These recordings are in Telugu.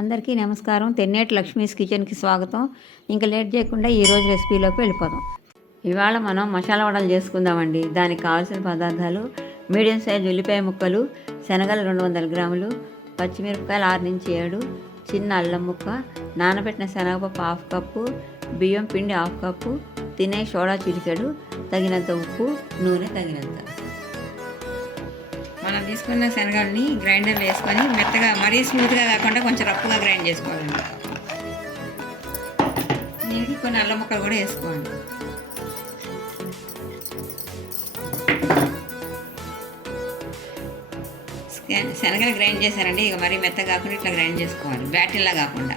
అందరికీ నమస్కారం. తెన్నేటి లక్ష్మీస్ కిచెన్కి స్వాగతం. ఇంకా లేట్ చేయకుండా ఈరోజు రెసిపీలోకి వెళ్ళిపోదాం. ఇవాళ మనం మసాలా వడలు చేసుకుందామండి. దానికి కావాల్సిన పదార్థాలు: మీడియం సైజు ఉల్లిపాయ ముక్కలు, శనగలు 200 గ్రాములు, పచ్చిమిరపకాయలు 6 నుంచి 7, చిన్న అల్లం ముక్క, నానబెట్టిన శనగపప్పు 1/2 కప్పు, బియ్యం పిండి 1/2 కప్పు, తినే సోడా చిటికెడు, తగినంత ఉప్పు, నూనె తగినంత. మనం తీసుకున్న శనగల్ని గ్రైండర్లో వేసుకొని మెత్తగా, మరీ స్మూత్గా కాకుండా కొంచెం రఫ్గా గ్రైండ్ చేసుకోవాలండి. దీనికి కొన్ని అల్లం ముక్కలు కూడా వేసుకోవాలి. శనగలు గ్రైండ్ చేశారండి. ఇక మరీ మెత్తగా కాకుండా ఇట్లా గ్రైండ్ చేసుకోవాలి, బ్యాటిల్లా కాకుండా.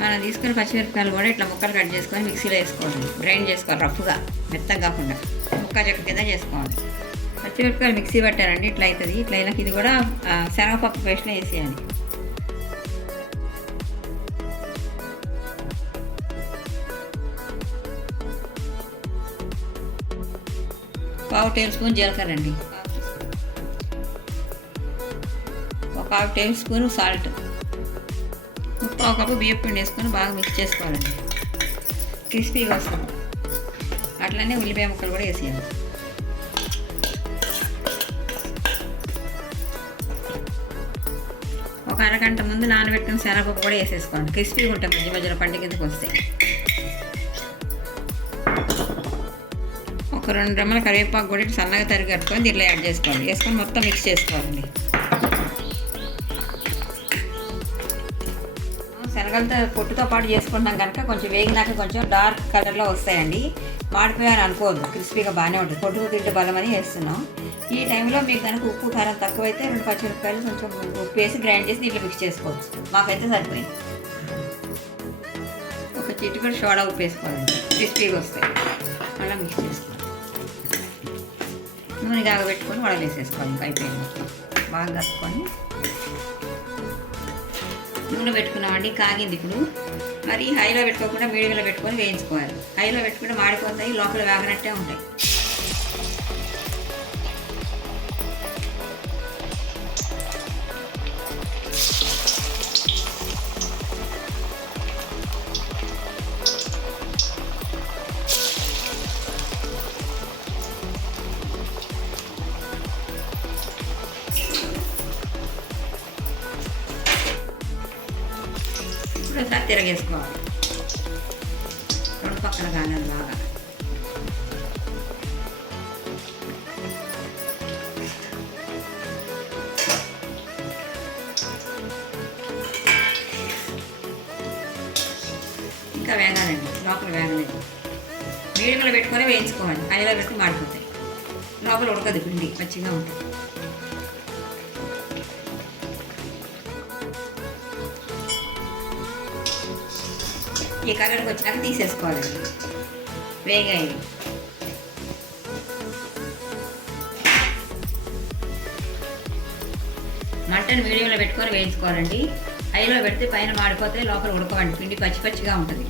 మనం తీసుకున్న పచ్చిమిరపకాయలు కూడా ఇట్లా ముక్కలు కట్ చేసుకొని మిక్సీలో వేసుకోవాలి, గ్రైండ్ చేసుకోవాలి రఫ్గా, మెత్తగా కాకుండా ముక్క చెక్క కింద చేసుకోవాలి. పచ్చిమిరపకాయలు మిక్సీ పట్టారండి, ఇట్లా అవుతుంది. ఇట్లా అయినాక ఇది కూడా శనగపప్పు పేస్ట్లో వేసేయాలి. ½ టేబుల్ స్పూన్ జీలకర్ర అండి, 1/2 టేబుల్ స్పూన్ సాల్ట్, 1/4 కప్పు బియ్యం పిండి వేసుకొని బాగా మిక్స్ చేసుకోవాలండి, క్రిస్పీగా వస్తుంది. అట్లనే ఉల్లిపాయ ముక్కలు కూడా వేసేయాలి. ఒక అరగంట ముందు నానబెట్టుకుని శనగపప్పు కూడా వేసేసుకోండి, క్రిస్పీగా ఉంటాయి మధ్య మధ్యలో పంట కిందకి వస్తాయి. ఒక 2 రెమ్మల కరివేపాకు కూడా సన్నగా తరిగి కట్టుకొని దీంట్లో యాడ్ చేసుకోవాలి. వేసుకొని మొత్తం మిక్స్ చేసుకోవాలండి. శనగలతో పొట్టుతో పాటు చేసుకుంటాం కనుక కొంచెం వేగినాక కొంచెం డార్క్ కలర్లో వస్తాయండి. మాడిపోయారు అనుకోవద్దు, క్రిస్పీగా బాగానే ఉంటుంది. పొట్టుకు తింటే బలమని వేస్తున్నాం. ఈ టైంలో మీకు కనుక ఉప్పు కారం తక్కువైతే 2 పచ్చిమిరపకాయలు కొంచెం ఉప్పు వేసి గ్రైండ్ చేసి దీంట్లో మిక్స్ చేసుకోవచ్చు. మాకైతే సరిపోయింది. ఒక చిటికెడు సోడా ఉప్పు వేసుకోవాలండి, క్రిస్పీగా వస్తాయి. మళ్ళీ మిక్స్ చేసుకోవాలి. నూనె కాగబెట్టుకొని వడలు వేసేసుకోవాలి. ఇంకా అయిపోయింది మొత్తం బాగా కలుపుకొని. నూనె పెట్టుకున్నామండి, కాగింది. ఇప్పుడు మరి హైలో పెట్టుకోకుండా మీడియంలో పెట్టుకొని వేయించుకోవాలి. హైలో పెట్టుకుంటే మాడిపోతాయి, లోపల వేగనట్టే ఉంటాయి. ఇప్పుడు తిరగేసుకోవాలి, 2 పక్కన కాలేదు బాగా. ఇంకా వేగాలండి, లోపల వేగలేదు. మీడియంలో పెట్టుకొని వేయించుకోవాలి. హైలో పెట్టి మాడిపోతాయి, లోపల ఉడకదు, పిండి పచ్చిగా ఉంటుంది. ఈ కలర్కి వచ్చినాక తీసేసుకోవాలండి. వేగాయి. మంటను మీడియంలో పెట్టుకొని వేయించుకోవాలండి. హైలో పెడితే పైన మాడిపోతే లోపల ఉడకవండి, పిండి పచ్చి పచ్చిగా ఉంటుంది.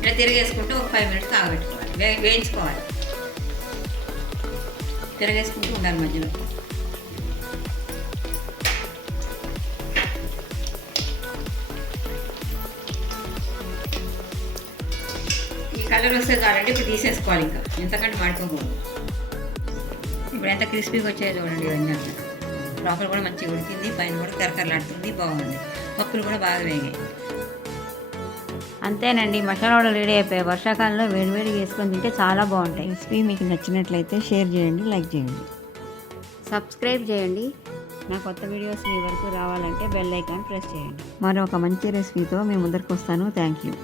ఇలా తిరగేసుకుంటూ ఒక 5 మినిట్స్ ఆగబెట్టుకోవాలి, వేయించుకోవాలి. తిరగేసుకుంటూ ఉండాలి మధ్యలో. కలర్ వస్తే చాలండి. ఇప్పుడు తీసేసుకోవాలి, ఇంకా ఎంతకంటే మాడిపోకూడదు. ఇప్పుడు ఎంత క్రిస్పీగా వచ్చాయో చూడండి. ఇవన్నీ అట్లా లోపల కూడా మంచిగా ఉడికింది, పైన కూడా కరకరలాడుతుంది, బాగుంది. పప్పులు కూడా బాగా వేగాయి. అంతేనండి, మసాలా వడలు రెడీ అయిపోయాయి. వర్షాకాలంలో వేడివేడిగా వేసుకొని తింటే చాలా బాగుంటాయి. రెసిపీ మీకు నచ్చినట్లయితే షేర్ చేయండి, లైక్ చేయండి, సబ్స్క్రైబ్ చేయండి. నా కొత్త వీడియోస్ మీ వరకు రావాలంటే బెల్ ఐకాన్ ప్రెస్ చేయండి. మరొక మంచి రెసిపీతో మీ ముందరికి వస్తాను. Thank you.